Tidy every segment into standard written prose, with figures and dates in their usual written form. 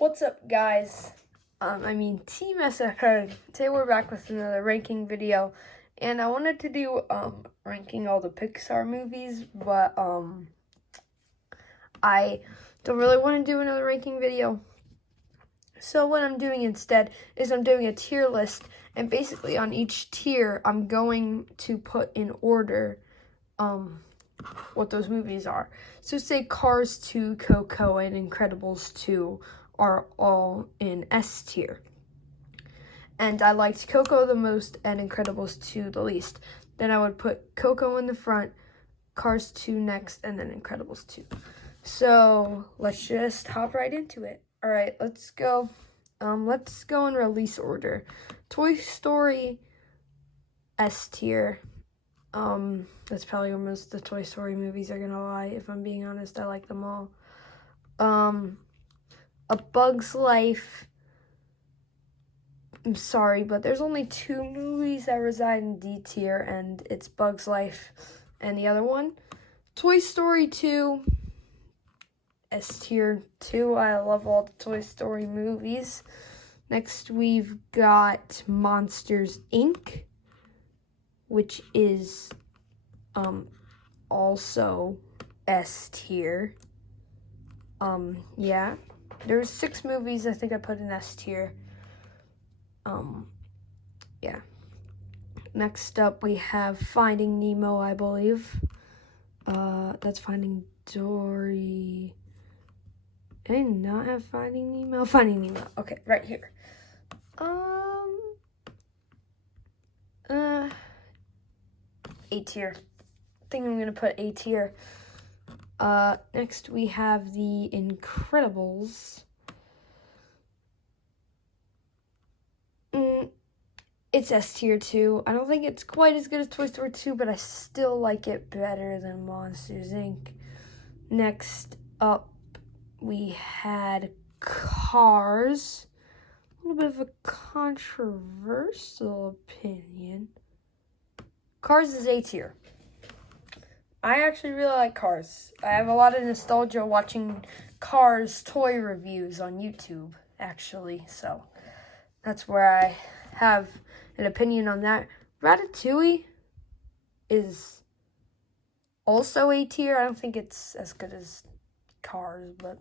What's up, guys? Team SFA. Today we're back with another ranking video, and I wanted to do ranking all the Pixar movies, but I don't really want to do another ranking video. So what I'm doing instead is I'm doing a tier list, and basically on each tier I'm going to put in order what those movies are. So say Cars 2, Coco, and Incredibles 2 are all in S tier. And I liked Coco the most and Incredibles 2 the least. Then I would put Coco in the front, Cars 2 next, and then Incredibles 2. So let's just hop right into it. All right, let's go. Let's go in release order. Toy Story S tier. That's probably where most of the Toy Story movies are gonna lie. If I'm being honest, I like them all. A Bug's Life. I'm sorry, but there's only 2 movies that reside in D tier, and it's Bug's Life and the other one. Toy Story 2, S tier 2. I love all the Toy Story movies. Next, we've got Monsters, Inc., which is also S tier. Yeah. There's 6 movies I think I put in S tier. Yeah. Next up, we have Finding Nemo, I believe. That's Finding Dory. Did I not have Finding Nemo? Finding Nemo. Okay, right here. A tier. I think I'm gonna put A tier. Next we have The Incredibles. It's S tier 2. I don't think it's quite as good as Toy Story 2, but I still like it better than Monsters, Inc. Next up, we had Cars. A little bit of a controversial opinion. Cars is A tier. I actually really like Cars. I have a lot of nostalgia watching Cars toy reviews on YouTube, actually. So that's where I have an opinion on that. Ratatouille is also A tier. I don't think it's as good as Cars, but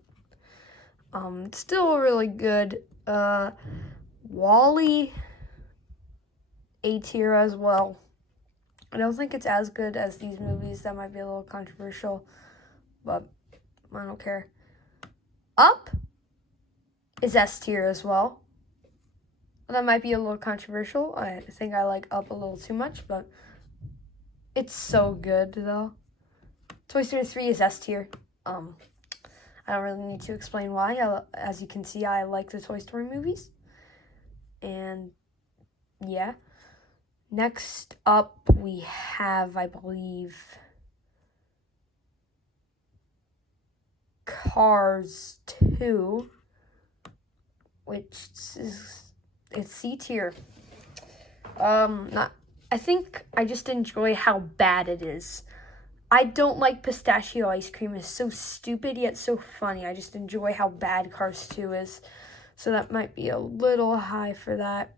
it's still really good. WALL-E, A tier as well. I don't think it's as good as these movies. That might be a little controversial, but I don't care. Up is S tier as well. That might be a little controversial. I think I like Up a little too much, but it's so good, though. Toy Story 3 is S tier. I don't really need to explain why. As you can see, I like the Toy Story movies. And, yeah. Next up, we have, I believe, Cars 2, which is, it's C tier. I think I just enjoy how bad it is. I don't like pistachio ice cream. It's so stupid yet so funny. I just enjoy how bad Cars 2 is. So that might be a little high for that.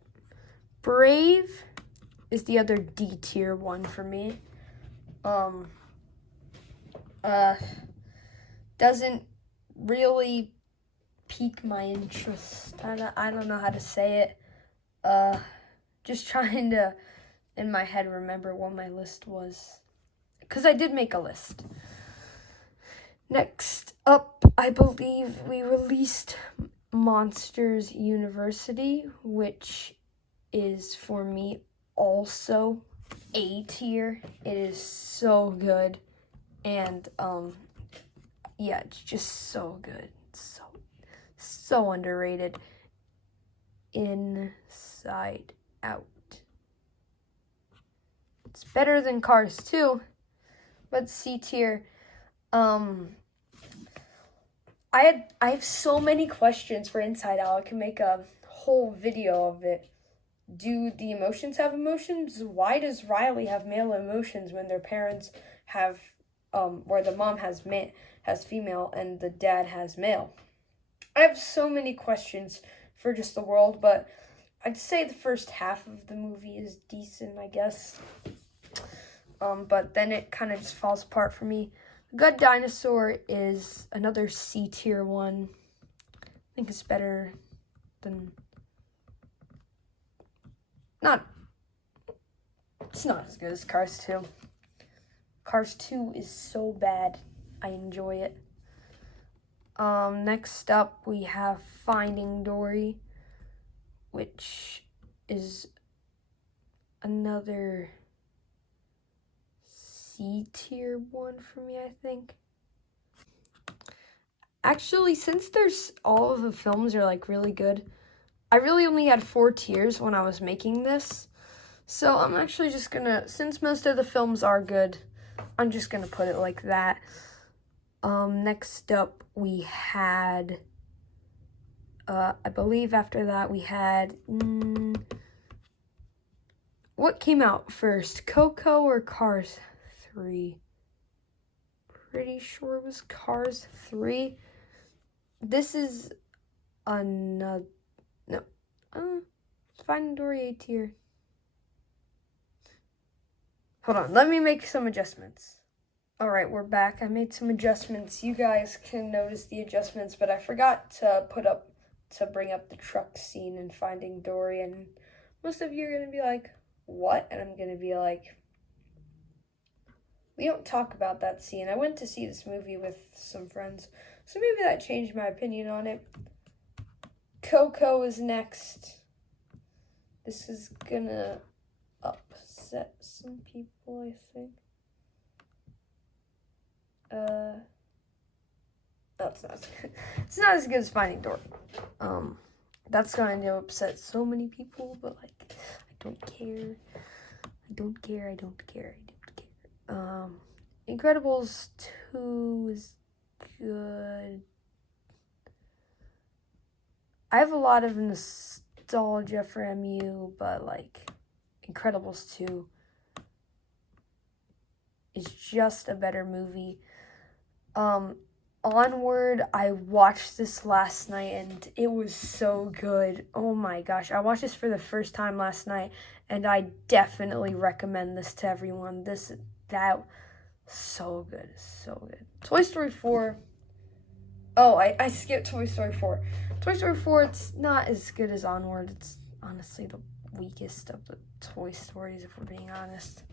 Brave is the other D tier one for me. Doesn't really pique my interest. I don't know how to say it. Just trying to, in my head, remember what my list was. Because I did make a list. Next up, I believe we released Monsters University, which is, for me, also A tier. It is so good. And, yeah, it's just so good. So underrated. Inside Out. It's better than Cars 2, but C tier. I have so many questions for Inside Out. I can make a whole video of it. Do the emotions have emotions? Why does Riley have male emotions when their parents have, where the mom has female and the dad has male? I have so many questions for just the world, but I'd say the first half of the movie is decent, I guess. But then it kind of just falls apart for me. Good Dinosaur is another C tier one. I think it's better than... It's not as good as Cars 2. Cars 2 is so bad. I enjoy it. Next up, we have Finding Dory, which is another C tier one for me, I think. Actually, since all of the films are like really good, I really only had 4 tiers when I was making this. So I'm actually just gonna, since most of the films are good, I'm just gonna put it like that. Next up we had, I believe after that we had, what came out first, Coco or Cars 3? Pretty sure it was Cars 3. This is another, no, Finding Dory A tier. Hold on, let me make some adjustments. All right, we're back. I made some adjustments. You guys can notice the adjustments, but I forgot to bring up the truck scene in Finding Dory, and most of you are gonna be like, what? And I'm gonna be like, we don't talk about that scene. I went to see this movie with some friends, so maybe that changed my opinion on it. Coco is next. This is gonna upset some people, I think. No, it's not as good. It's not as good as Finding Dory. That's going to upset so many people, but like, I don't care. I don't care. I don't care. I don't care. Incredibles 2 is good. I have a lot of nostalgia for MU, but like, Incredibles 2 is just a better movie. Onward, I watched this last night and it was so good. Oh my gosh, I watched this for the first time last night and I definitely recommend this to everyone. So good, so good. Toy Story 4. Oh, I skipped Toy Story 4. Toy Story 4, it's not as good as Onward. It's honestly the weakest of the Toy Stories, if we're being honest.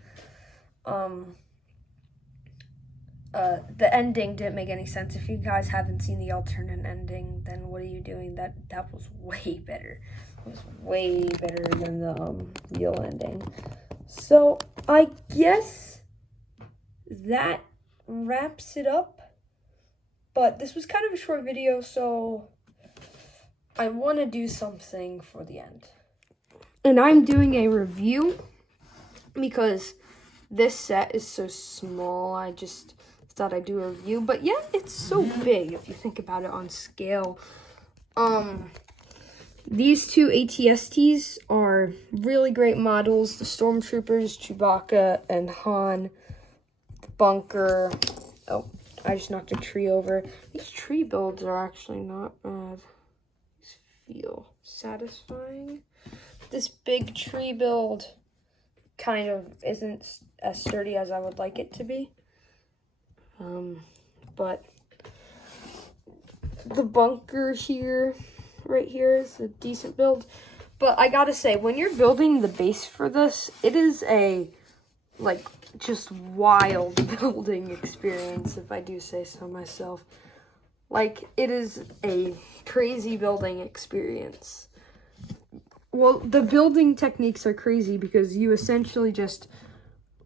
The ending didn't make any sense. If you guys haven't seen the alternate ending, then what are you doing? That was way better. It was way better than the real ending. So I guess that wraps it up. But this was kind of a short video, so I want to do something for the end. And I'm doing a review because this set is so small. I just thought I'd do a review, but yeah, it's so big if you think about it on scale. These two ATSTs are really great models. The Stormtroopers, Chewbacca, and Han. The bunker. Oh, I just knocked a tree over. These tree builds are actually not bad. These feel satisfying. This big tree build kind of isn't as sturdy as I would like it to be. But the bunker here, right here, is a decent build. But I gotta say, when you're building the base for this, it is a, like, just wild building experience, if I do say so myself. Like, it is a crazy building experience. Well, the building techniques are crazy because you essentially just,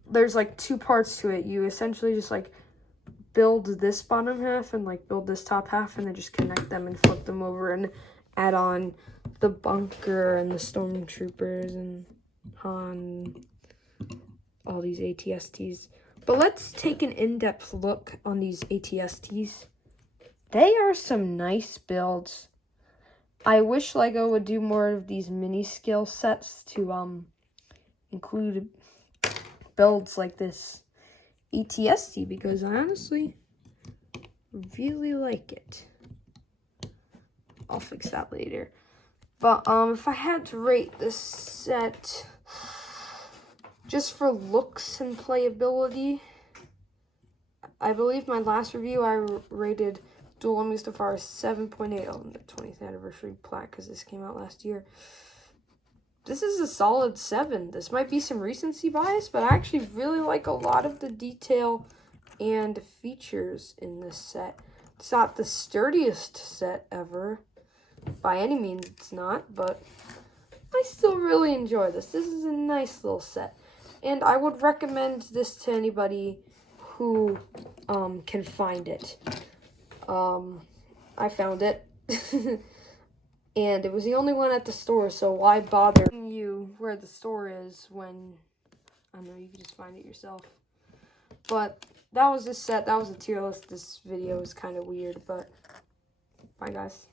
there's like 2 parts to it. You essentially just like build this bottom half and like build this top half and then just connect them and flip them over and add on the bunker and the Stormtroopers and Han, all these ATSTs. But let's take an in-depth look on these ATSTs. They are some nice builds. I wish LEGO would do more of these mini scale sets to include builds like this ATST because I honestly really like it. I'll fix that later. But if I had to rate this set just for looks and playability, I believe my last review I rated Duel Mustafar 7.8 on the 20th anniversary plaque because this came out last year. This is a solid 7. This might be some recency bias, but I actually really like a lot of the detail and features in this set. It's not the sturdiest set ever. By any means, it's not, but I still really enjoy this. This is a nice little set. And I would recommend this to anybody who can find it. I found it. And it was the only one at the store, so why bother you where the store is when, I don't know, you can just find it yourself. But that was this set. That was a tier list. This video is kind of weird, but bye, guys.